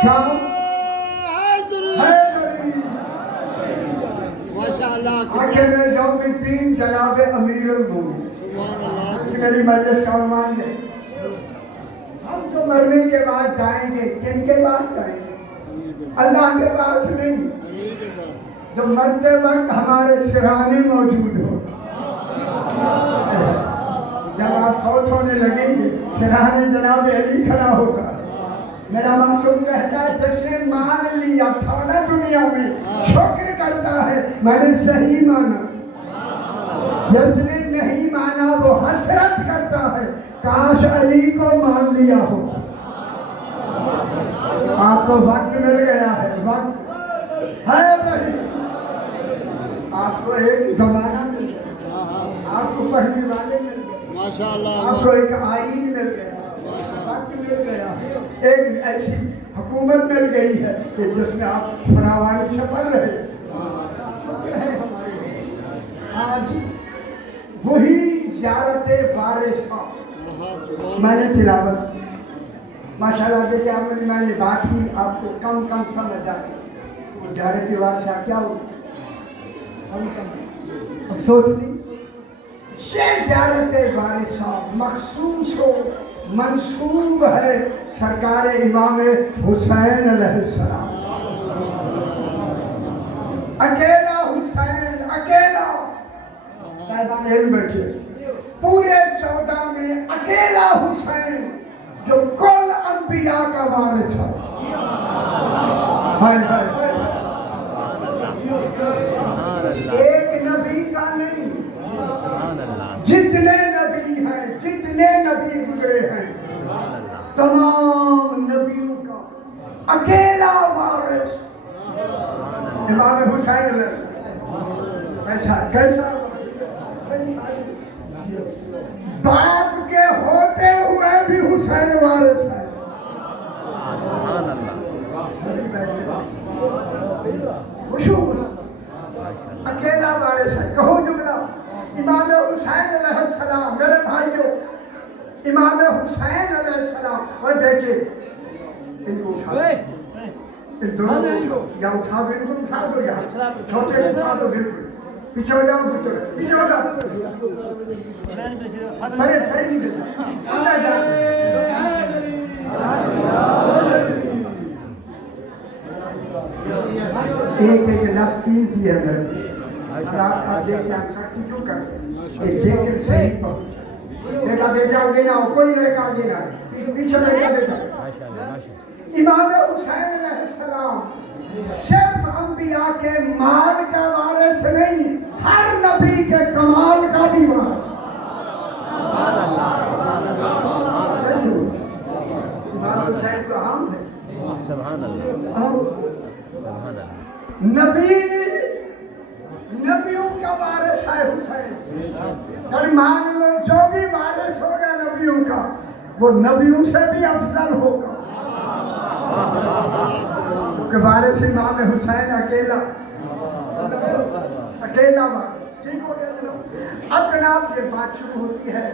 کام آکے میں یوم الدین جناب امیر المومنین کہ میری مجلس کا عنوان ہے ہم تو مرنے کے بعد جائیں گے کن کے پاس جائیں گے اللہ کے پاس نہیں جو مرتے وقت ہمارے سرانے موجود ہو جب آپ فوت ہونے لگیں گے سرانے جناب علی کھڑا ہوگا میرا معصوم کہتا ہے جس نے مان لیا تھا نا دنیا میں شکر کرتا ہے میں نے صحیح مانا جس نے نہیں مانا وہ حسرت کرتا ہے کاش علی کو مان لیا ہو آپ کو وقت مل گیا ہے وقت ہے نہیں آپ کو ایک زمانہ مل گیا آپ کو پڑھنے والے مل گئے آپ کو ایک آئین مل گیا وقت مل گیا ایک ایسی حکومت مل گئی ہے کہ جس میں آپ فراوانی سے پڑھ رہے شکر ہے ہمارے آج وہی زیارت وارثہ میں نے تلاوت ماشاءاللہ دیکھیں آپ میں نے بات کی آپ کو کم سمجھ آئی زیارت وارثہ کیا ہو افسوس نہیں یہ زیارت وارثہ مخصوص و منصوب ہے سرکار امام حسین علیہ السلام اکیلا حسین اکیلا صاحبان علم بیٹھے پورے 14 میں اکیلا حسین جو کل انبیاء کا وارث ہے ایک نبی کا نہیں جتنے نبی ہیں جتنے نبی گزرے ہیں تمام نبیوں کا اکیلا وارث امام حسین علیہ السلام کیسا باپ کے ہوتے ہوئے بھی حسین وارث ہے اکیلا وارث ہے کہو جملہ امام حسین علیہ السلام میرے بھائیوں امام حسین علیہ السلام اور دیکھیں ان کو اٹھا ان دونوں کو یا اٹھا دو ان کو اٹھا دو یا چھوٹے کو اٹھا دو بالکل پیچھے ہو جاؤ پتر پیچھے ہو جاؤ ارے کھڑے نہیں دیتا ایک لفظ قیمتی ہے میرے آپ دیکھیں آپ سکتی کیوں کرتے ہیں ذکر صحیح پر بیٹا بیٹا آگے نہ ہو کوئی لڑکا آگے نہ ہو پیچھے بیٹا بیٹا امام حسین علیہ السلام صرف انبیاء کے مال کا وارث نہیں ہر نبی کے کمال کا بھی وارث سبحان اللہ امام حسین تو عام ہے سبحان اللہ نبیوں کا وارث ہے حسین اور مان لو جو بھی وارث ہوگا نبیوں کا وہ نبیوں سے بھی افضل ہوگا کہ وارث امام حسین اکیلا وارث ٹھیک ہو گیا اب جناب یہ بات شروع ہوتی ہے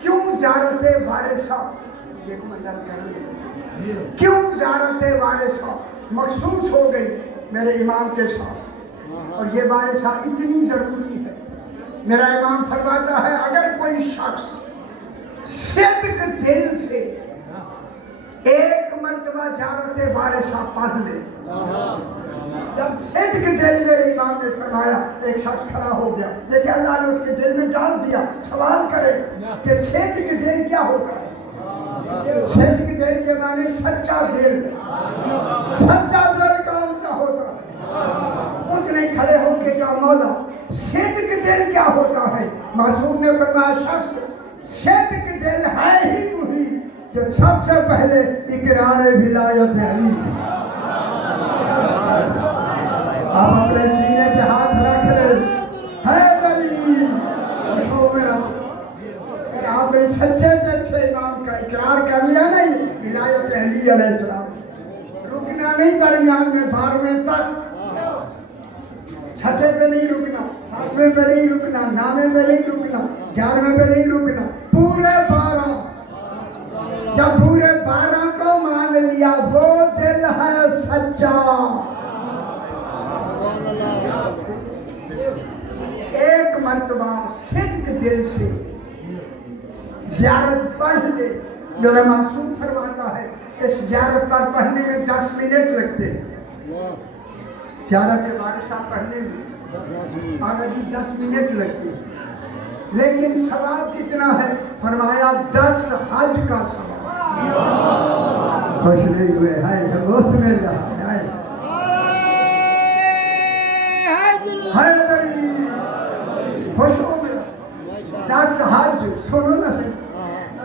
کیوں زیارت وارثہ ایک مطلب کریں کیوں زیارت وارثہ مخصوص ہو گئی میرے امام کے ساتھ اور یہ وارثہ اتنی ضروری ہے میرا امام فرماتا ہے اگر کوئی شخص صدق دل سے ایک مرتبہ زیارت وارثہ پڑھ لے جب صدق دل میرے امام نے فرمایا ایک شخص کھڑا ہو گیا لیکن اللہ نے اس کے دل میں ڈال دیا سوال کرے کہ صدق دل کیا ہوتا ہے صدق دل کے معنی سچا دل کون سا ہوتا ہے اس نے کھڑے ہو کے کہا مولا صدق دل کیا ہوتا ہے معصوم نے فرمایا شخص صدق دل ہے ہی وہی جو سب سے پہلے اقرار ولایت علی آپ اپنے سینے پہ ہاتھ رکھ لیں آپ نے سچے دل سے امام کا اقرار کر لیا نہیں ولایت علی علیہ السلام رکنا نہیں درمیان میں 12ویں تک چھٹے پہ نہیں رکنا 7ویں پہ نہیں رکنا 9ویں پہ نہیں رکنا 11ویں پہ نہیں رکنا پورے 12 جب پورے 12 کو مان لیا وہ دل ہے سچا. ایک مرتبہ صدق دل سے زیارت پڑھ لے. میرا معصوم فرماتا ہے اس زیارت پر پڑھنے میں 10 منٹ لگتے ہیں. زیارت وارثہ پڑھنے میں آگے 10 منٹ لگتے ہیں. لیکن ثواب کتنا ہے؟ فرمایا 10 حج کا ثواب. خوش نہیں ہوئے؟ گوشت مل رہا ہے. حیدری خوش ہو گیا. 10 حج سنو نہ سے.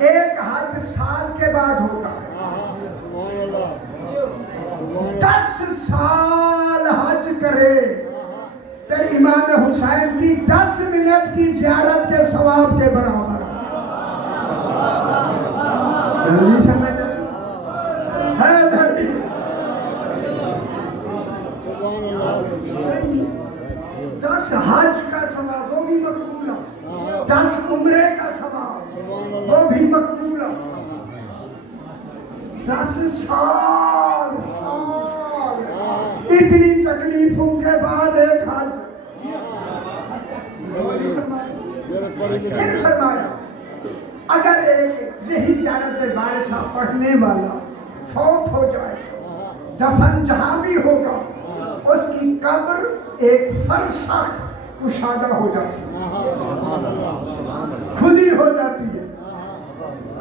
ایک حج سال کے بعد ہوتا ہے. 10 سال حج کرے پھر امام حسین کی 10 منٹ کی زیارت کے ثواب کے برابر. جلدی سمجھ ہے. 10 حج کا ثواب وہ بھی مقبول ہے. 10 عمرے کا ثواب وہ بھی مقبول ہے. 10 سال اتنی تکلیفوں کے بعد ایک حج. پھر فرمایا اگر ایک یہی زیارت وارثہ پڑھنے والا فوت ہو جائے دفن جہاں بھی ہوگا اس کی قبر ایک فرسخ کشادہ ہو جاتی ہے, کھلی ہو جاتی ہے.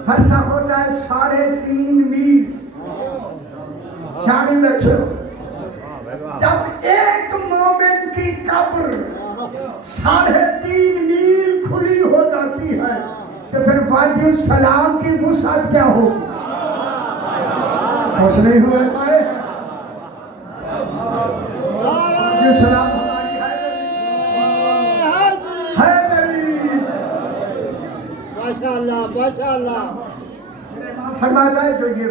فرسخ ہوتا ہے 3.5 میل. شاڑی بیٹھو. جب ایک مومن کی قبر 3.5 میل کھلی ہو جاتی ہے تو پھر وادی السلام کی وسعت کیا ہوگی؟ خوش نہیں ہوئے؟ السلام ہماری حیدری. ماشاءاللہ ماشاءاللہ. فرماتا ہے جو یہ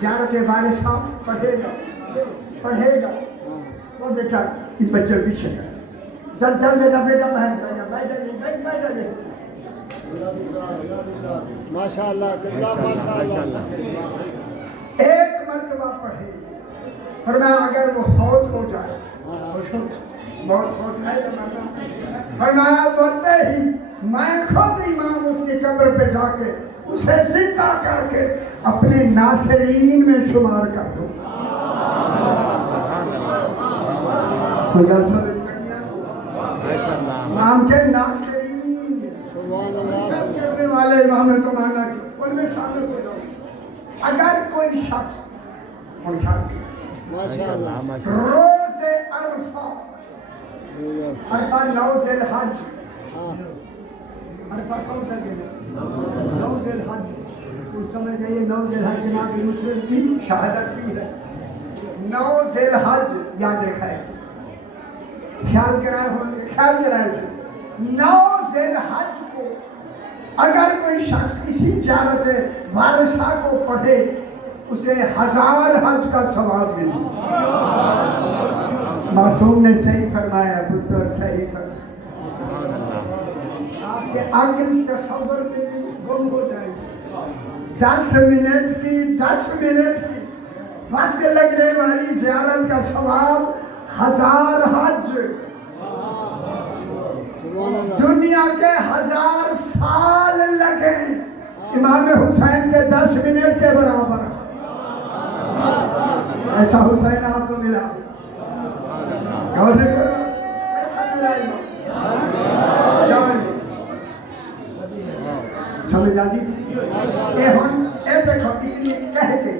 زیارت وارثہ پڑھے گا وہ بیٹا یہ بچے پیچھے کر. چل چل میرا بیٹا بیٹھ جائے. ماشاءاللہ ماشاءاللہ. ایک مرتبہ پڑھے. فرمایا اگر وہ فوت ہو جائے بہت فوت ہے فرمایا بولتے ہی میں خود امام اس کی قبر پہ جا کے اسے زندہ کر کے اپنے ناصرین میں شمار کر دوں. نام کے ناصرین سب کرنے والے امام زمانہ کے ان میں شامل ہو جاؤ. اگر کوئی شخص روز عرفہ 9 ذی الحج. عرفہ کون سا دن ہے؟ 9 ذی الحج. کچھ سمجھ گئے 9 ذی الحج جناب مسلم کی شہادت بھی ہے. 9 ذی الحج یاد رکھا ہے. خیال کرائے سے 9 ذی الحج کو اگر کوئی شخص اسی زیارت وارثہ کو پڑھے اسے 1000 حج کا ثواب ملے. معصوم نے صحیح فرمایا. پتر صحیح فرمایا. آپ کے عقل تصور میں بھی گم ہو جائے گی. 10 منٹ کی وقت لگنے والی زیارت کا ثواب 1000 حج. دنیا کے 1000 سال لگے امام حسین کے 10 منٹ کے برابر. ایسا حسین آپ کو ملا. غور کرو ایسا ملا سمجھ آ گئی. اے دیکھو اتنی کہہ کے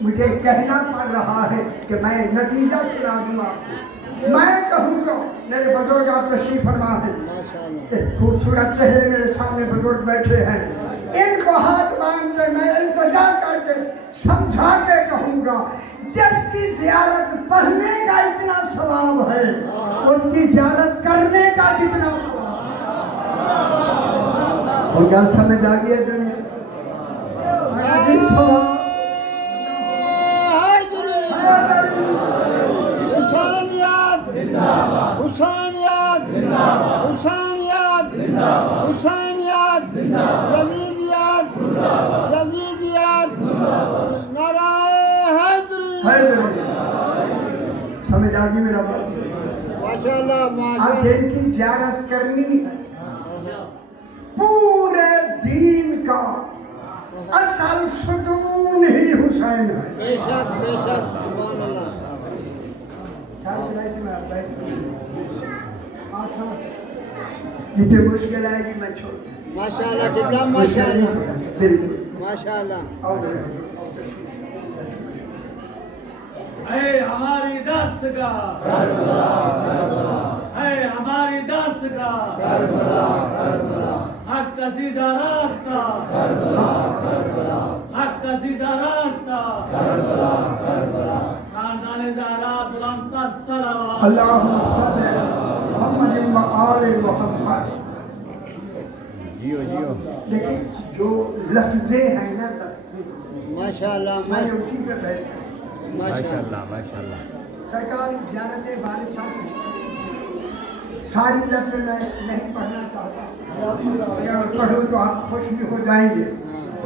مجھے کہنا پڑ رہا ہے کہ میں نتیجہ سنا دوں آپ کو. میں کہوں گا میرے بزرگ آپ تشریف فرما ہے. خوبصورت چہرے میرے سامنے بزرگ بیٹھے ہیں. ان کو ہاتھ باندھ کے میں التجا کر کے سمجھا کے کہوں گا جس کی زیارت پڑھنے کا اتنا ثواب ہے اس کی زیارت کرنے کا کتنا ثواب ہے. اور کیا سمجھ آ گئی ہے دنیا حسینیت یزیدیت نعرہ حیدری سمجھ آ گئی میرا بات؟ ماشاءاللہ اب ماشاءاللہ دل کی زیارت کرنی ہے، پورے دین کا اصل ستون ہی حسین ہے۔ بے شک سبحان اللہ جتنے مشکل آئے گی میں چھوڑ ماشاءاللہ قبلہ ماشاءاللہ ماشاءاللہ اے ہماری دستگاہ، اے ہماری دستگاہ، حق کا سیدھا راستہ، حق کا سیدھا راستہ، خاندان زہرا بلند تر صلوات۔ اللہم صلی علی محمد و آل محمد۔ لیکن جو لفظیں ہیں نا لفظیں، ماشاءاللہ میں نے اسی پہ بحث کی۔ ماشاءاللہ سرکار زیارت وارثہ ساری لفظ میں نہیں پڑھنا چاہتا، اگر پڑھوں تو آپ خوش بھی ہو جائیں گے۔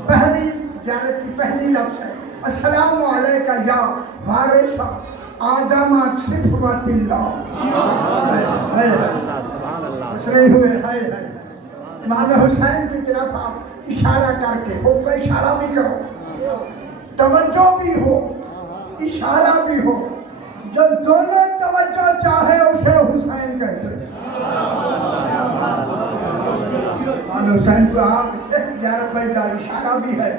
پہلی زیارت کی پہلی لفظ ہے السلام علیکہ یا وارث آدم صفوت اللہ۔ خوش نہیں ہوئے؟ امام حسین کی طرف آپ اشارہ کر کے حکم اشارہ بھی کرو، توجہ بھی ہو، اشارہ بھی ہو، جو دونوں توجہ چاہے اسے حسین کہتے ہیں۔ امام حسین کو آپ زیارت میں کا اشارہ بھی ہے،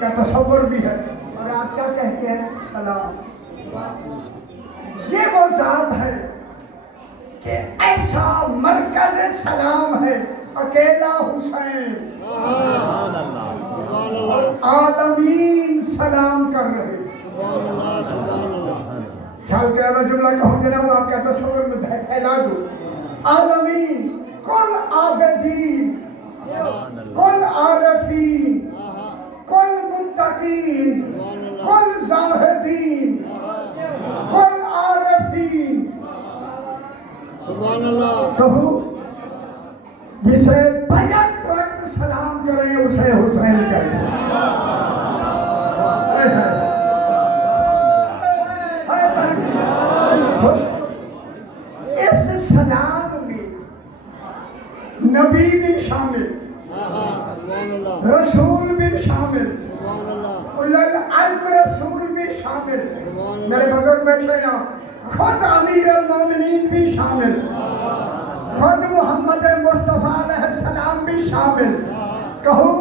کا تصور بھی ہے، اور آپ کیا کہتے ہیں؟ سلام۔ یہ وہ ذات ہے کہ ایسا مرکز سلام ہے، اکیلا حسین، عالمین سلام کر رہے۔ خیال کرے میں جملہ کہوں جناب آپ کا تصور میں پھیلا دوں۔ عالمین، کل عابدین، کل عارفین، کل متقین، کل زاہدین، کل عارفین، سبحان اللہ کہو جسے بیک وقت سلام کریں اسے حسین کہتے ہیں۔ اس سلام میں نبی بھی شامل، سبحان اللہ رسول بھی شامل، سبحان اللہ اولو العزم رسول بھی شامل، میرے بزرگ بیٹھے یہاں، خود امیر المومنین بھی شامل، خود محمد مصطفیٰ علیہ السلام بھی شامل، کہو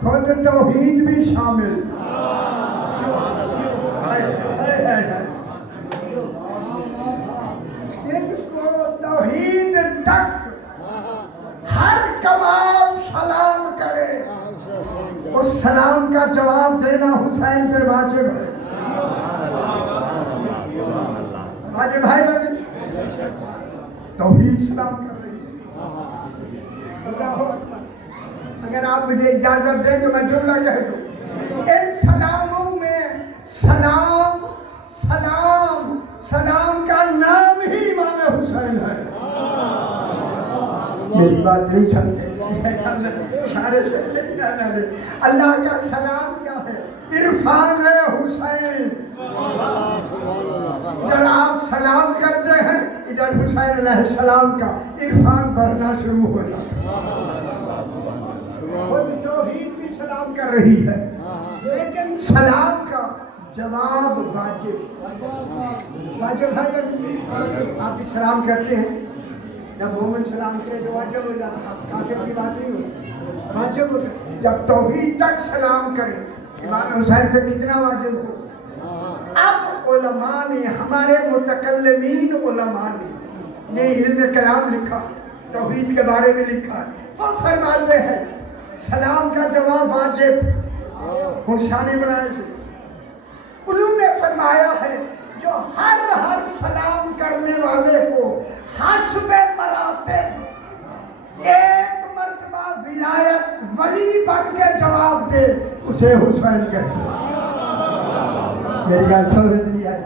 خود توحید بھی شامل۔ جن کو توحید تک ہر کمال سلام کرے، اس سلام کا جواب دینا حسین پہ واجب ہے۔ واجب ہے نا؟ توحید سلام کر رہی ہے۔ اللہ اکبر۔ اگر آپ مجھے اجازت دیں تو میں جملہ کہہ دوں، ان سلاموں میں سلام سلام سلام کا نام ہی امام حسین ہے۔ میری بات نہیں سمجھے؟ اللہ کا سلام کیا ہے؟ عرفان حسین۔ ادھر آپ سلام کرتے ہیں، ادھر حسین علیہ السلام کا عرفان بڑھنا شروع ہو جاتا ہے۔ خود توحید بھی سلام کر رہی ہے، لیکن سلام کا جواب واجب واجب ہے یا نہیں؟ آپ بھی سلام کرتے ہیں، جب مومن سلام کرے تو واجب ہو جاتا ہے، کافر کی بات نہیں ہوتی، واجب ہوتا ہے۔ جب توحید تک سلام کرے، امام حسین پہ کتنا واجب ہو۔ اب علماء نے، ہمارے متکلمین علماء نے علم کلام لکھا، توحید کے بارے میں لکھا، وہ فرماتے ہیں سلام کا جواب واجب، شانی بنائے سے انہوں نے فرمایا ہے جو ہر سلام کرنے والے کو حسب مراتب ایک مرتبہ ولایت ولی بن کے جواب دے اسے حسین کہتے ہیں۔ میری گال سمجھ نہیں آئی؟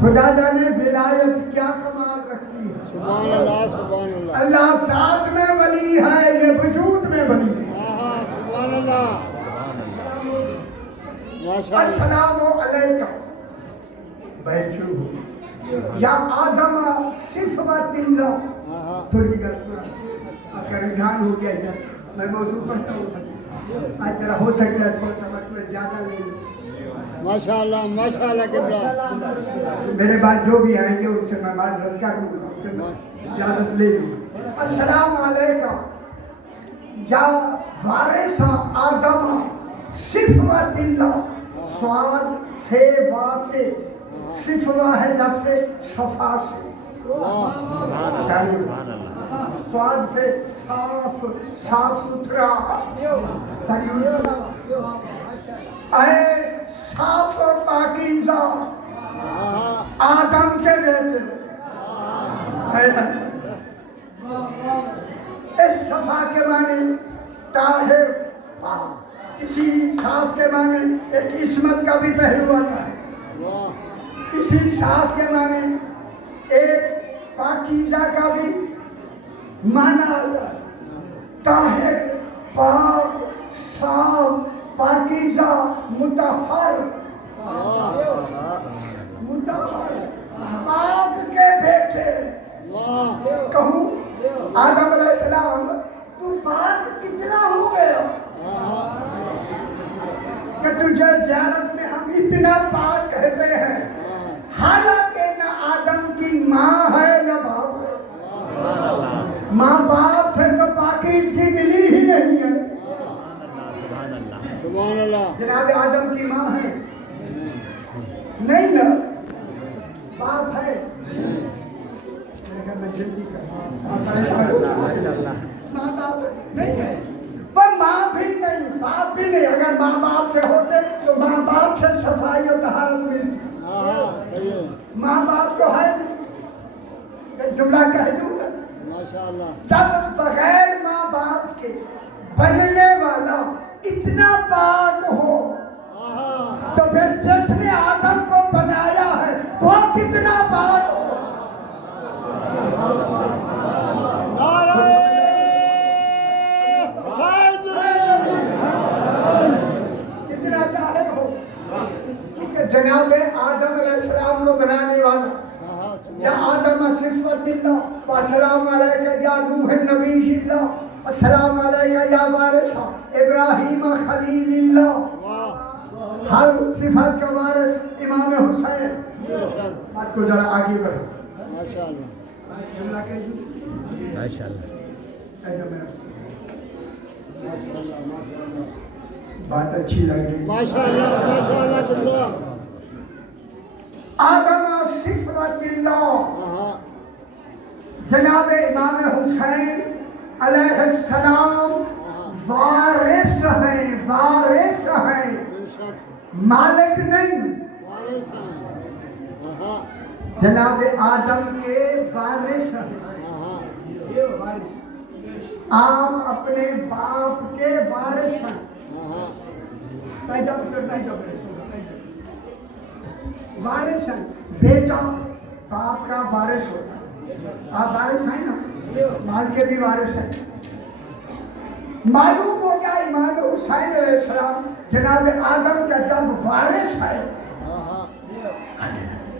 خدا جانے ولایت کیا کمال رکھتی ہے۔ سبحان اللہ سبحان اللہ اللہ ذات میں ولی ہے، یہ وجود میں ولی ہے۔ سبحان اللہ ماشاء اللہ السلام علیکم बैठू या आदम सिफवतिल्लाह थोड़ी गल सुना आपका रुझान हो गया इधर मैं मौजूद पढ़ता हूँ आज जरा हो सकता है थोड़ा सा वक्त में ज्यादा ले लूं। माशाल्लाह किबला मेरे बाद जो भी आएंगे उनसे मैं माजरत कर लूँगा उनसे मैं इजाजत ले लूँ। अस्सलाम वालेकुम या वारिसा आदम सिफवतिल्लाह स्वाद फे वाते सिफवा है लफ्ज़ सफा से स्वाद पे साफ साफ सुथरा साफ और पाकीज़ा आदम के बेटे इस सफा के माने ताहिर पाक, इसी साफ के माने एक इस्मत का भी पहलू आता है, इसी साफ के माने एक पाकीज़ा का भी माना आता है। ताहिर पाक साफ पाकीज़ा मुतहर पाक के बेटे कहूँ आदम अलैहिस्सलाम तू पाक कितना हो गया कि तुझे ज़ियारत में हम इतना पाक कहते हैं, हालांकि न आदम की माँ है न बाप है। माँ बाप से तो पाकीज़गी मिली ही नहीं है। जनाब आदम की माँ है नहीं ना, बाप है। मैं जल्दी कर माँ बाप नहीं है, पर माँ भी नहीं बाप भी नहीं। अगर माँ बाप से होते तो माँ बाप से सफाई और तहारत मिलती, माँ बाप को है नहीं। जुमला कह दूंगा माशाल्लाह जब बगैर माँ बाप के बनने वाला इतना पाक हो तो फिर जिसने आदम को बनाया है वो कितना पाक हो। कितना ताहिर हो कि जनाब आदम अलैहिस्सलाम को बनाने वाला या आदम सिफवतिल्लाह अस्सलाम अलैका या नूह नबीयिल्लाह अस्सलाम अलैका या वारिसा इब्राहीम खलीलिल्लाह। हर सिफत का वारिस इमाम हुसैन। बात को जरा आगे बढ़ो बात अच्छी लग रही। माशाल्लाह आदम सिफवतिल्लाह जनाब इमाम हुसैन अलैहिस्सलाम वारिस हैं, वारिस हैं, मालिक नहीं। जनाब आदम के वारिस हैं। ये वारिस आप अपने बाप के वारिस हैं। वारिस हैं, बेटा बाप का वारिस होता है। आप वारिस हैं ना, माल के भी वारिस हैं। मालूम हो गया इमाम हुसैन अलैहिस्सलाम जनाब आदम का जब वारिस है,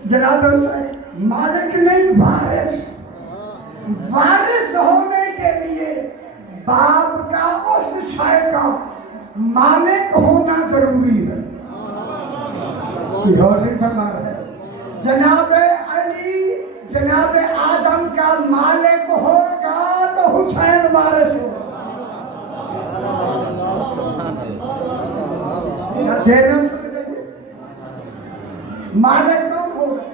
जनाब हुसैन मालिक नहीं वारिस। वारिस होने के लिए बाप का उस शय का मालिक होना जरूरी है। और नहीं फरमा रहे जनाब अली जनाब आदम का मालिक होगा तो हुसैन वारिस होगा। मालिक कौन होगा?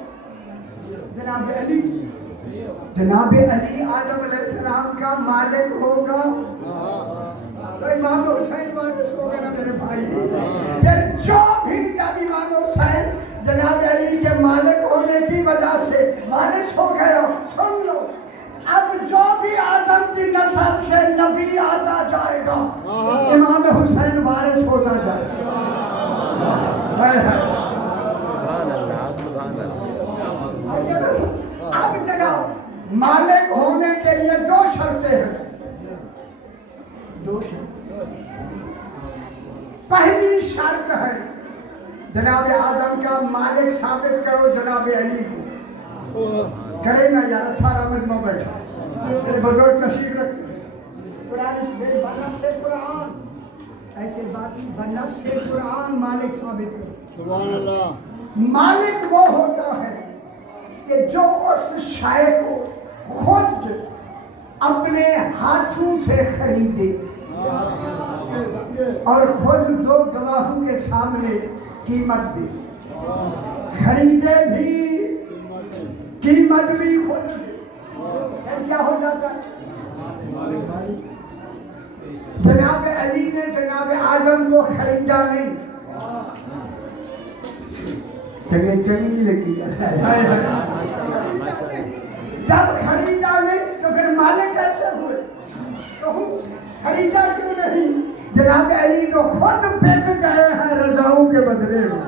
जनाब अली। जनाब अली आदम अलैहिस्सलाम का मालिक होगा तो इमाम हुसैन वारिस होगा ना मेरे भाई। फिर जो भी जब इमाम हुसैन जनाब अली के मालिक होने की वजह से वारिस हो गया, सुन लो अब जो भी आदम की नस्ल से नबी आता जाएगा इमाम हुसैन वारिस होता जाएगा। अब जनाब मालिक होने के लिए दो शर्तें हैं। दो शर्त। पहली शर्त है जनाब जनाब आदम का मालिक साबित करो जनाब अली को। करे ना यार, सारा मजमा बैठा, मेरे बुजुर्ग तशरीफ रखते। कुरान ऐसे बात बनस से कुरान मालिक साबित करो। सुभान अल्लाह। मालिक वो होता है कि जो उस शाय को खुद अपने हाथों से खरीदे और खुद दो गवाहों के सामने कीमत दे। खरीदे भी, कीमत भी खुद दे। फिर क्या हो जाता है? जनाब अली ने जनाब आदम को खरीदा नहीं। चंगे चंगी लगी। जब खरीदा नहीं तो फिर मालिक कैसे हुए? कहूँ खरीदा क्यों नहीं? जनाब अली तो खुद बिक गए हैं रजाओं के बदले में।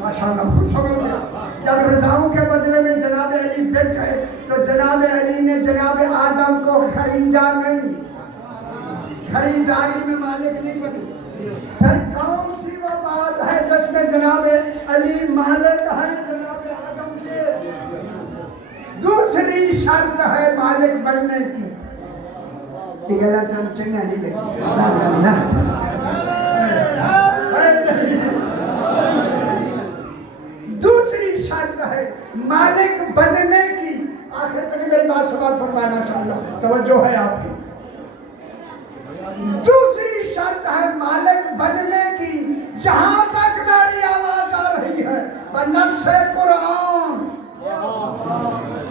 माशाअल्लाह, खुद समझ गया। जब रजाओं के बदले में जनाब अली बिक गए तो जनाब अली ने जनाब आदम को खरीदा नहीं, खरीदारी में मालिक नहीं बने। फिर कौन सी वो बात है जिसमें जनाब अली मालिक है जनाब आदम के? दूसरी शर्त है मालिक बनने की। चंगा नहीं लगी। दूसरी शर्त है मालिक बनने की। आखिर तक मेरी बात समाप्त फरमाए माशाअल्लाह, तवज्जो है आपकी। दूसरी शर्त है मालिक बनने की। जहां तक मेरी आवाज आ रही है बनस से कुरान,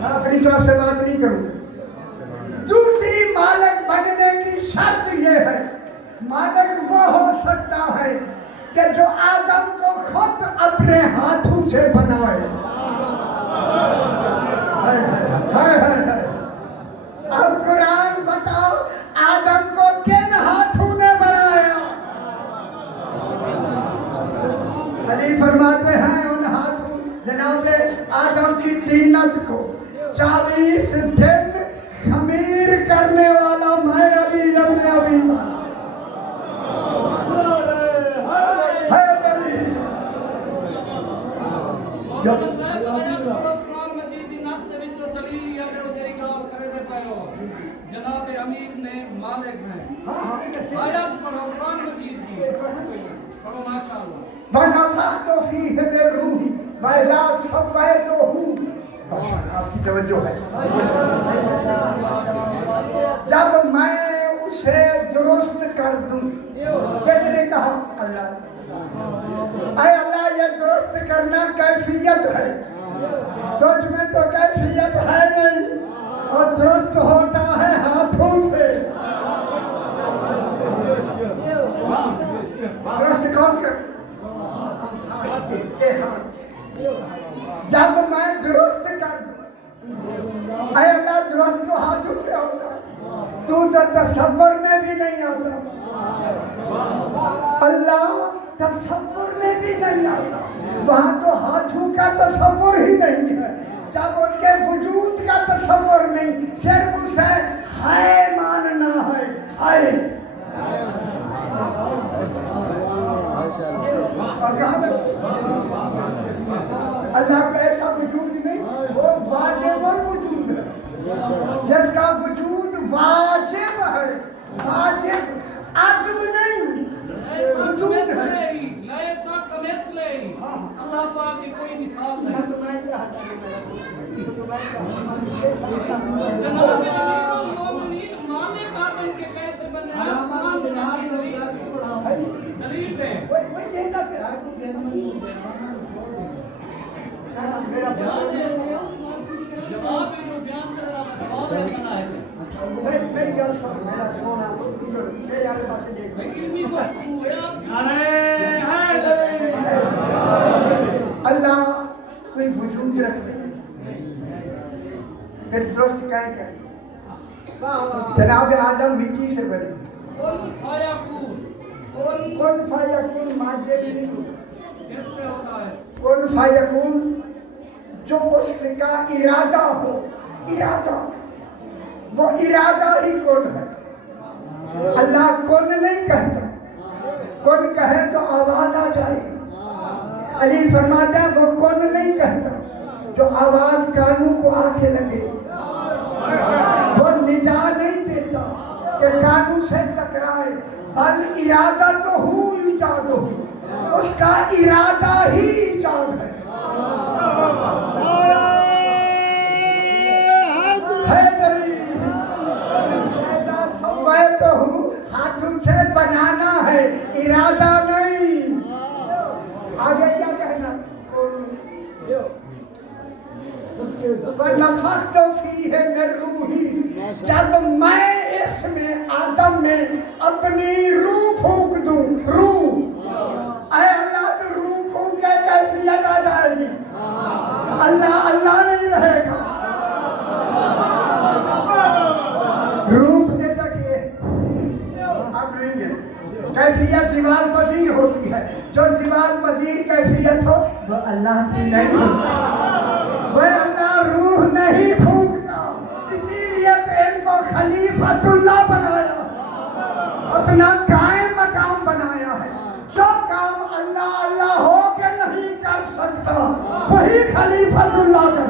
अपनी तरफ से बात नहीं करूंगा। दूसरी मालिक बनने की शर्त यह है, मालिक वो हो सकता है कि जो आदम को खुद अपने हाथों से बनाए। अब कुरान बताओ आदम को किन हाथों ने बनाया? अली फरमाते हैं उन हाथों जनाब आदम की तीनत को 40 दिन खमीर करने वाला मैं अली इब्न अबी तालिब। जनाब अमीर ने मालिक हैं। आयत पढ़ो कुरान मजीद की, पढ़ो माशाअल्लाह। वनफ़ख़्तु फ़ीहि मिन रूही वइज़ा सव्वयतुहु। माशाअल्लाह, आपकी तवज्जो है। जब मैं उसे दुरुस्त कर दूं, किसने कहा? अल्लाह। अरे अल्लाह, ये दुरुस्त करना कैफियत है, तुझ में तो कैफियत है नहीं, और दुरुस्त होता है हाथों से। दुरुस्त कौन कर? जब मैं दुरुस्त कर दूं, अरे अल्लाह, दुरुस्त तो हाथों से होता, तू तो तसव्वुर में भी नहीं आता। अल्लाह तसव्वुर में भी नहीं आता, वहां तो हाथों का तसव्वुर ही नहीं है। जब उसके वजूद का तसव्वुर नहीं, सिर्फ उसे है मानना है। है अल्लाह का ऐसा वजूद नहीं, वो वाजिबुल वजूद है, जिसका वजूद वाजिब है। वाजिब आदम नहीं, वजूद है। अल्लाह पाक की कोई मिसाल नहीं। जनाब अमीरुल मालिक आदम के कैसे बने? दलील है। जवाब इनको बयान कर रहा है, जवाब बना है। मेरी गल सुन, मेरा सोना मेरे आगे पास देख। अल्लाह कोई वजूद रख दे, फिर दुरुस्त कहें क्या? जनाब आदम मिट्टी से बने। कुन फायकुन मादे भी नहीं होता। किसमें होता है? कुन फायकुन, जो उसका इरादा हो, इरादा, वो इरादा ही कुन है। अल्लाह कुन नहीं कहता, कौन कहे तो आवाज आ जाएगी। अली फरमाता है वो कौन नहीं कहता, जो आवाज कानों को आके लगे। वो निदा नहीं देता कि कानों से टकराए, बल इरादा तो हूँ ईजाद हो, उसका इरादा ही ईजाद है। तो हूँ हाथों से बनाना है, इरादा नहीं। आगे क्या कहना, नफ़ख़्तु फ़ीहि मिन रूही, जब मैं इसमें आदम में अपनी रूह फूंक दूं। रूह ऐ अल्लाह तो रूह फूंक के कैफियत आ जाएगी, अल्लाह अल्लाह नहीं रहेगा। रूह ने देखिए अब नहीं है, कैफियत ज़िवाल पसीर होती है। जो ज़िवाल पसीर कैफियत हो वो अल्लाह की नहीं होती, वो अल्लाह रूह नहीं फूंकता। इसीलिए तो इनको खलीफतुल्लाह बनाया, अपना कायम मकाम बनाया है। जो काम अल्लाह अल्लाह हो के नहीं कर सकता वही खलीफतुल्लाह कर।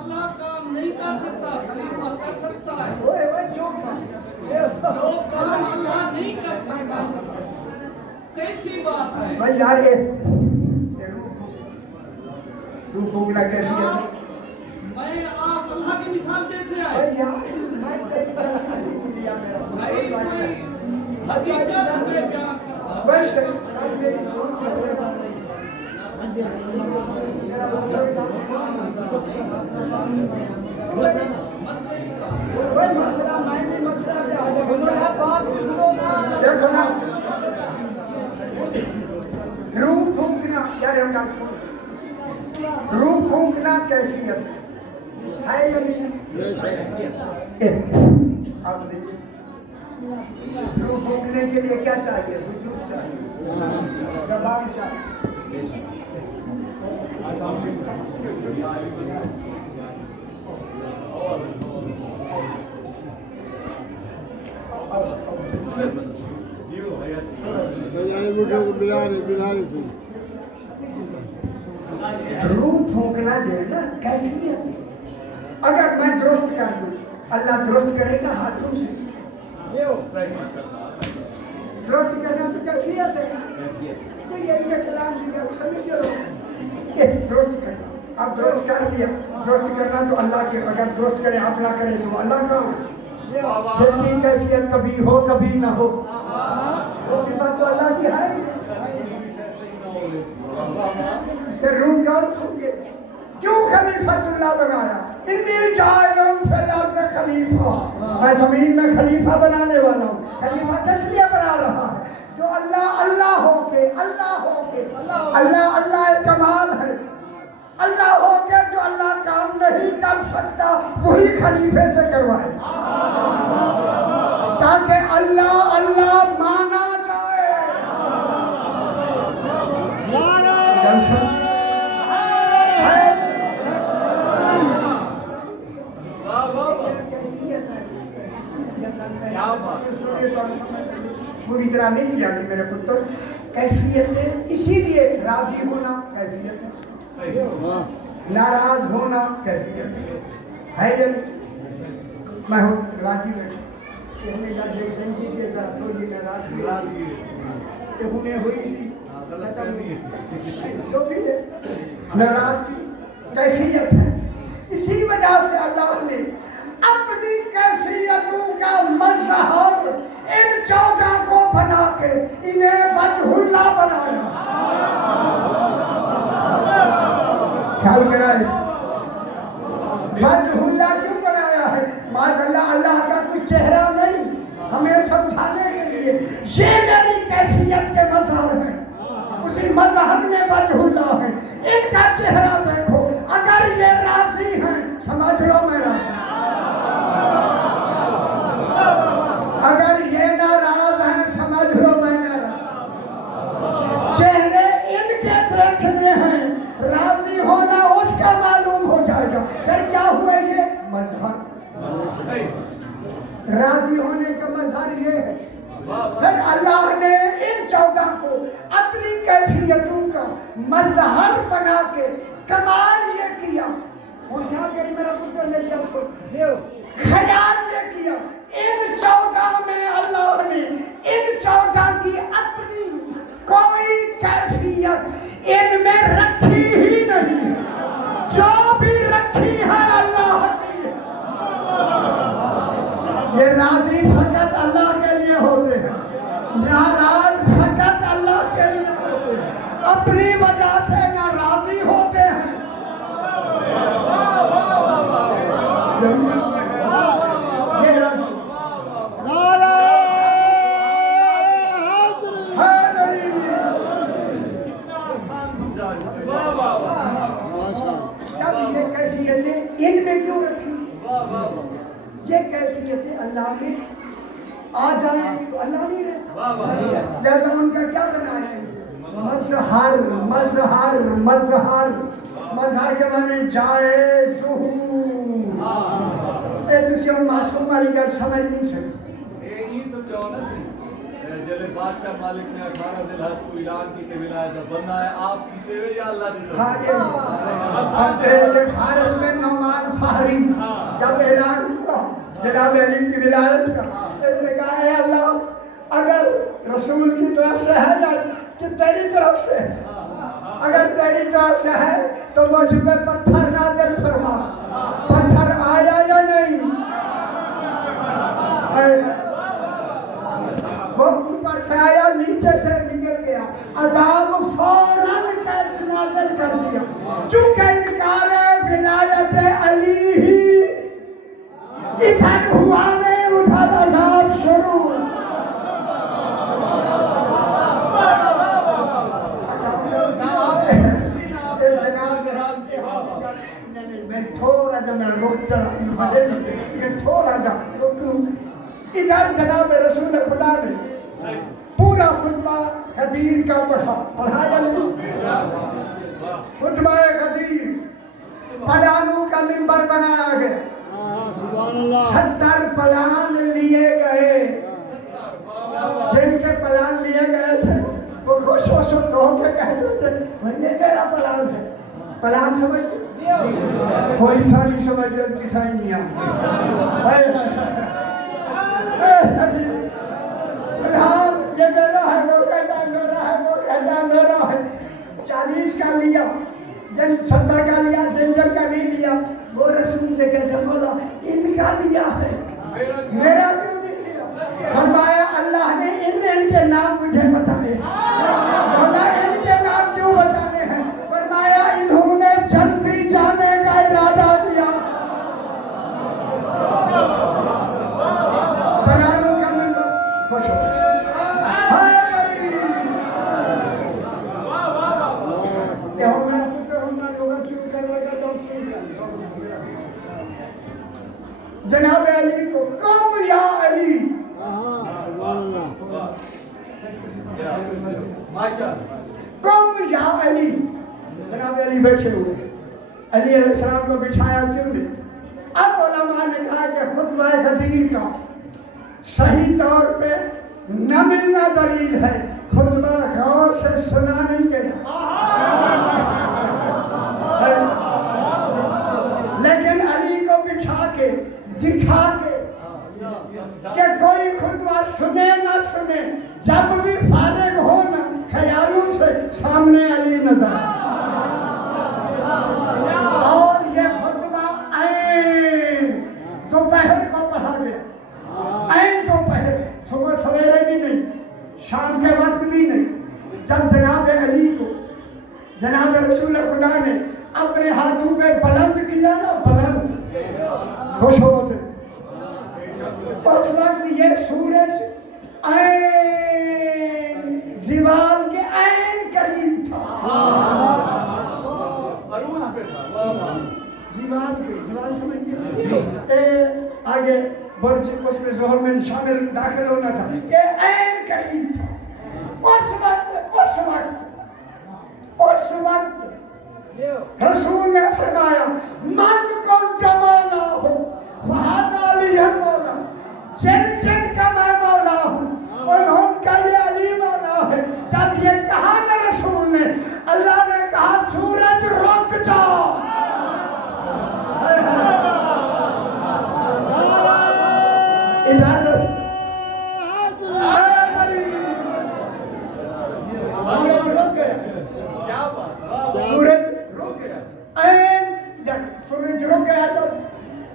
अल्लाह काम नहीं कर सकता, खलीफा कर सकता है। जो काम अल्लाह नहीं कर सकता, कैसी बात है भाई यार ये रूह फूंकना कैसी है? मैं आप अल्लाह की मिसाल जैसे आए। भाई यार मैं तेरी हकीकत में बयान कर रहा हूं। बस मेरी सोच मसला मैं भी मसला देखो ना, रूह फूंकना यार हम नाम सुन, रूह फूंकना कैफियत है या नहीं? अब देखिए रूह फूंकने के लिए क्या चाहिए? वजूद चाहिए, जबान चाहिए। बिलारी से रूह फूंकना जो है ना कैफियत है। अगर मैं दुरुस्त कर दूं, अल्लाह दुरुस्त करेगा हाथों से। दुरुस्त करना तो कैफियत है। तो ये कलाम दिया समझ लो, ये दुरुस्त करना। अब दुरुस्त कर लिया, दुरुस्त करना तो अल्लाह के, अगर दुरुस्त करे आप ना करें तो अल्लाह का हो। जिसकी कैफियत कभी हो कभी ना हो, वो सिफत तो अल्लाह की है। रूह कौन फूंके? क्यों खलीफतुल्लाह बनाया? इन्नी जाइलुन फिल अर्ज़ खलीफा, मैं जमीन में खलीफा बनाने वाला हूँ। खलीफा किस लिए बना रहा है? जो अल्लाह अल्लाह होके अल्लाह अल्लाह कमाल है, अल्लाह होके जो अल्लाह काम नहीं कर सकता वही खलीफे से करवाए, ताकि अल्लाह अल्लाह माना जाए। पूरी तरह नहीं किया कि मेरे पुत्र कैफियत, इसीलिए राजी होना कैफियत है, नाराज होना कैफियत है या नहीं? मैं हूँ राजी में नाराजगी कैफियत है। इसी वजह से अल्लाह ने अपनी कैफियतों का मज़हर इन 14 को बना के इन्हें वजहुल्लाह बनाया। ख्याल करा है वजहुल्लाह क्यों बनाया है? माशाअल्लाह अल्लाह का कोई चेहरा नहीं, हमें समझाने के लिए ये मेरी कैफियत के मज़हर है, उसी मज़हर में वजहुल्लाह है। इनका चेहरा देखो, अगर ये राज़ी हैं समझ लो मैं राज़ी, अगर ये नाराज हैं समझ लो मैं नाराज। चेहरे इनके देखने हैं, राजी होना उसका मालूम हो जाएगा। फिर क्या हुआ? ये मजहर राजी होने का मज़हर ये है। फिर अल्लाह ने इन 14 को अपनी कैफियतों का मज़हर बना के कमाल ये किया। और क्या करी मेरा पुत्र ने ख्याल ये किया, इन 14 में अल्लाह ने इन 14 की अपनी कोई कैफियत इनमें रखी ही नहीं। जो भी रखी है अल्लाह की, ये राजी फकत अल्लाह के लिए होते हैं, नाराज फकत अल्लाह के लिए होते हैं, अपनी वजह से नाराजी होते हैं। ये राजी हैदरी जब ये कैफियतें इनमें क्यों रखी? ये कैफियतें अल्लाह में आ जाए तो अल्लाह नहीं रहता। लेकिन उनका क्या बनाया है? मज़हर मज़हर मज़हर मज़हर के माने जाए ज़ुहूर। तुम मासूम वाली गल समझ नहीं सकते। ये समझाओ ना सी जले बादशाह मालिक ने 18 दिल हज को ऐलान की के विलायत बनना है आप कीते हुए या अल्लाह दी तरफ। हाँ ये तेरे फारस में नौमान फहरी जब ऐलान हुआ जनाब अली की विलायत का, इसने कहा है अल्लाह अगर रसूल की तरफ से है या कि तेरी तरफ से है, अगर तेरी तरफ से है तो मुझ पे पत्थर नाज़िल फरमा। पत्थर आया या नहीं? वो ऊपर से आया, नीचे से निकल गया, अज़ाब फौरन नाज़िल कर दिया। चूंकि इनकार विलायत अली ही इधर हुआ नहीं, उधर अज़ाब शुरू। थोड़ा जब मैं रुक चला थोड़ा जा इधर जनाब रसूल खुदा ने पूरा खुतबा खदीर का पढ़ाया नहीं। खुतबा खदीर पलानों का मिंबर बनाया गया, 70 पलान लिए गए। जिनके पलान लिए गए थे वो खुश हो के कहते थे भैया मेरा पलान है। पलान समझ कोई था नहीं समझ दिखाई नहीं पलान ये मेरा है, वो कहता मेरा है, वो कहता मेरा है। 40 का लिया, जिन 70 का लिया, जिन का नहीं लिया, वो रसूल से कहते बोला इनका लिया है, मेरा क्यों नहीं लिया? फरमाया अल्लाह ने इनके नाम मुझे बताए। बोला इनके नाम क्यों बताने हैं? फरमाया इन्होंने जल्दी जाने का इरादा किया। फलानों का मिंबर खुश हो जनाब अली को कम या अली कम या अली। जनाब अली बैठे हुए, अली अलैहिस्सलाम को बिठाया क्यों नहीं? अब उलमा ने कहा कि खुतबा खदीर का सही तौर पे न मिलना दलील है, खुतबा गौर से सुना नहीं गया। लेकिन अली को बिठा के दिखा के कि कोई खुतबा सुने ना सुने, जब भी फारिग हो ना ख्यालों से सामने अली नजर। और ये खुतबा ऐन दोपहर को पढ़ा गया, ऐन दोपहर, सुबह सवेरे भी नहीं, शाम के वक्त भी नहीं। जब जनाब अली को जनाब रसूल खुदा ने अपने हाथों पे बुलंद किया ना, बुलंद खुश हो से, उस वक्त ये सूरज ऐन ज़िवाल के ऐन करीब था। ज़िवाल समझिए आगे बर्ज उसमें ज़ोहर में शामिल दाखिल होना था, ये ऐन करीब था। उस वक्त रसूल ने फरमाया मन को जमाना हो जिन जिन का मैं मौला हूँ और उनका ये अली मौला है। जब ये कहा ना रसूल ने, अल्लाह ने कहा सूरज रुक जाओ। इधर सूरज रुक गया। क्या बात, सूरज रुक गया। जब सूरज रुक गया तो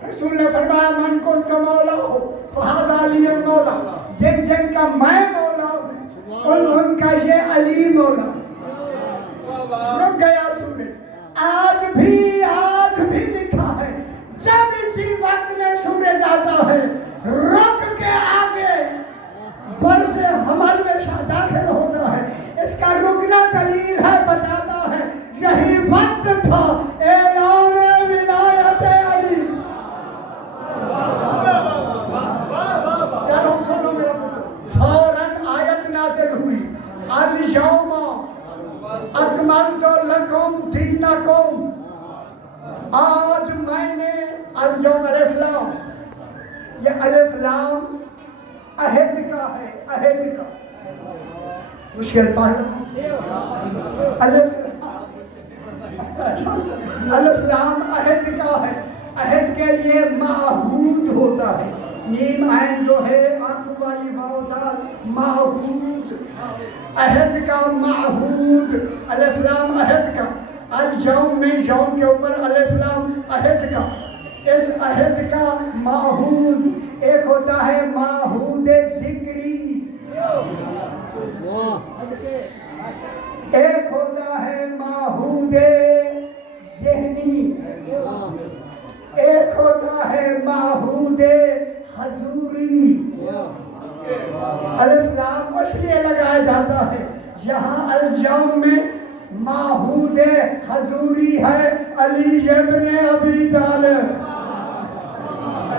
रसूल ने फरमाया मन को तो मौला हो फहाज़ा अली मौला, जिन जिन का मैं मौला हूँ उनका ये अली मौला। रुक गया सूरज। आज भी लिखा है, जब इसी वक्त में सूरज आता है रुक के आगे बर्ज़े हमल में दाखिल होता है। इसका रुकना दलील है, बताता है यही वक्त था ऐलान विलायत अली। सुनो मेरा फौरन आयत नाज़िल हुई, अल यौमा अकमलतु लकुम दीनकुम। आज मैंने अल यौम अलिफ लाम, ये अलिफ लाम अहद का है, अहद का मुश्किल पढ़ अलिफ लाम अहद का है। अहद के लिए माहूद होता है, नीम आइन जो है आंखों वाली वाव माहूद, अहद का माहूद, अलिफ लाम अहद का। अल यौम में यौम के ऊपर अलिफ लाम अहद का। इस अहद का माहूद एक होता है माहूद ज़िक्री, एक होता है माहूद ज़हनी, एक होता है माहूद हजूरी। अलिफ लाम इसलिए लगाया जाता है, यहाँ अल यौम में माहूद हजूरी है अली इब्न अबी तालिब।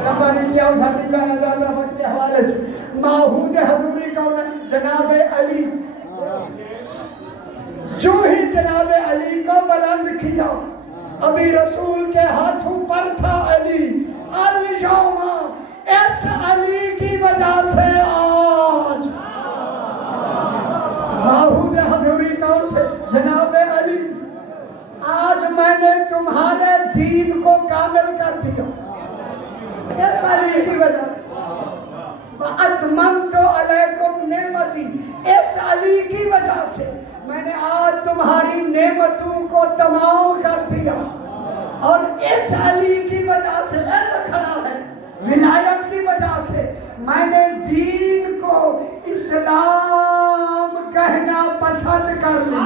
नहीं क्या उधर नहीं जाना चाहता वक्त के हवाले से। माहूद हजूरी कौन है? जनाब अली। जो ही जनाब अली को बुलंद किया, अभी रसूल के हाथों पर था अली। अल यौमा, इस अली की वजह से आज माहूद हजूरी कौन थे? जनाब अली। आज मैंने तुम्हारे दीन को कामिल कर दिया इस अली की वजह से। अतममतु अलैकुम नेमती, इस अली की वजह से मैंने आज तुम्हारी नेमतों को तमाम कर दिया। और इस अली की वजह से खड़ा है, विलायत की वजह से मैंने दीन को इस्लाम कहना पसंद कर लिया।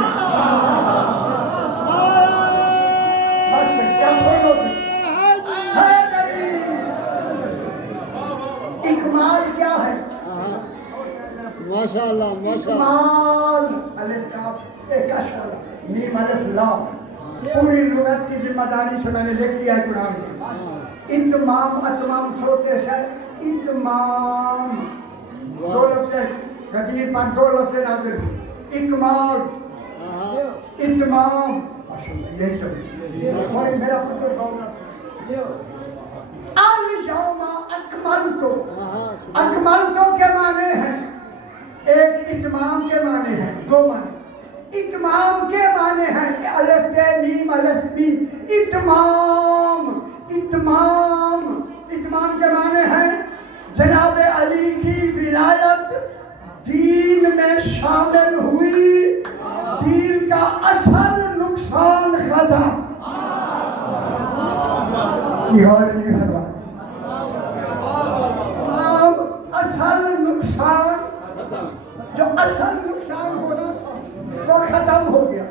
बस क्या सुनो है इकमाल क्या है? माशाअल्लाह माशाअल्लाह। इकमाल अलिफ काफ एक अशर मीम अलिफ लाम, पूरी लुगत की जिम्मेदारी से मैंने लिख दिया है कुरान में। इत्माम अतमाम छोटे से इत्माम दो लफ्ज़ है, कदीर पर दो लफ्ज़ नाज़िल हुए। इकमाल इत्माम यही तो मेरा पुत्र गौरव। अल यौमा अकमलतु, अकमलतु के माने हैं, एक इत्माम के माने हैं, दो माने। इत्माम के माने हैं अलिफ ते मीम अलिफ मीम। इत्माम इत्माम इत्माम के माने हैं जनाब अली की विलायत दीन में शामिल हुई, दीन का असल नुकसान खत्म। और नहीं भरवा असल नुकसान, जो असल नुकसान होना था वो खत्म हो गया।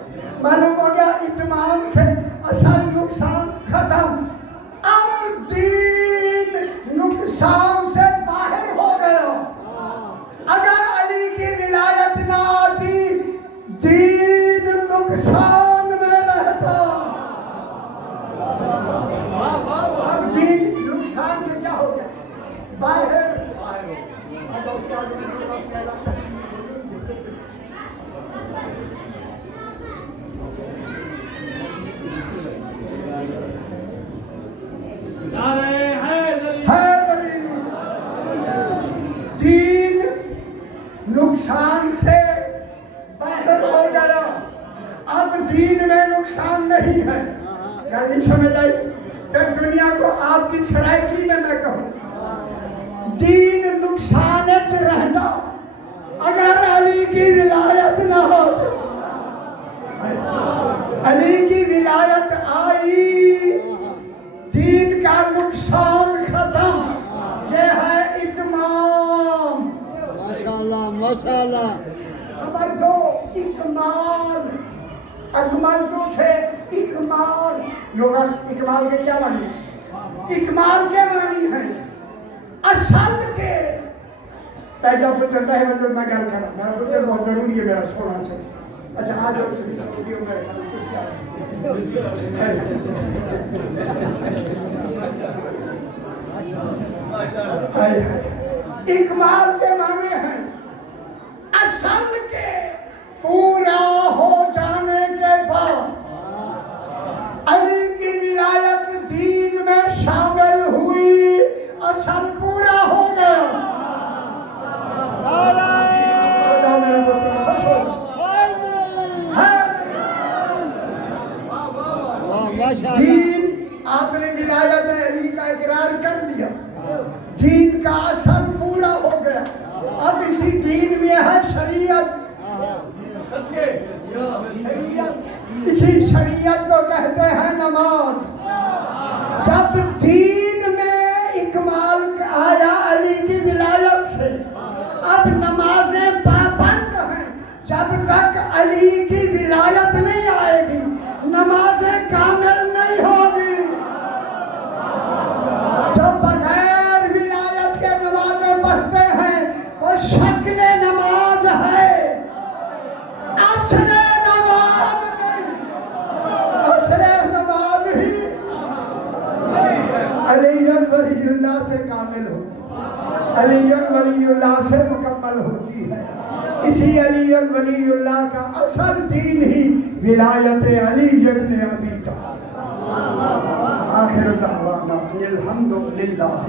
मालूम हो गया इत्माम से असल नुकसान खत्म। अब दीन नुकसान से बाहर हो गया। अगर अली की विलायत ना आती, दीन नुकसान में रहता। दीन नुकसान से क्या हो गया? बाहर नुकसान से बाहर हो गया, अब दीन में नुकसान नहीं है। गल नहीं समझ आई? फिर दुनिया को आपकी सराइकी में मैं कहूँ, दीन नुकसान च रहना अगर अली की विलायत ना हो। अली की विलायत आई, दीन का नुकसान खत्म। ये है इकमाल। माशाअल्लाह माशाअल्लाह। नंबर 2 इकमाल। अकमल तो से इकमाल। लोग इकमाल के क्या मानी है? इकमाल के मानी है असल के। पैजा पुत्र नहीं मतलब मैं गल कर, मेरा पुत्र बहुत जरूरी है, मेरा सोना से। अच्छा आज वीडियो में इकमाल के माने हैं असल के पूरा हो जाने के बाद अली की विलायत दीन में शामिल हुई, असल पूरा हो गया। दीन आपने विलायत अली का इकरार कर दिया, दीन का असल पूरा हो गया। अब इसी दीन में है शरीयत। इसी शरीयत को कहते हैं नमाज। जब दीन में इकमाल आया अली की विलायत से, अब नमाजें पाबंद हैं। जब तक अली की विलायत नहीं आएगी नमाजें कामिल नहीं होगी। जो बगैर विलायत के नमाजें पढ़ते हैं वो शक्ल नमाज है, असले नमाज नहीं। असले नमाज ही अलीयन वलीउल्लाह से कामिल होती, अलीयन वलीउल्लाह से मुकम्मल होती है। इसी अलीयन वलीउल्लाह का असल दीन ही विलायत अली इब्न अबी तालिब। आखिर दावाना अल्हम्दुलिल्लाह।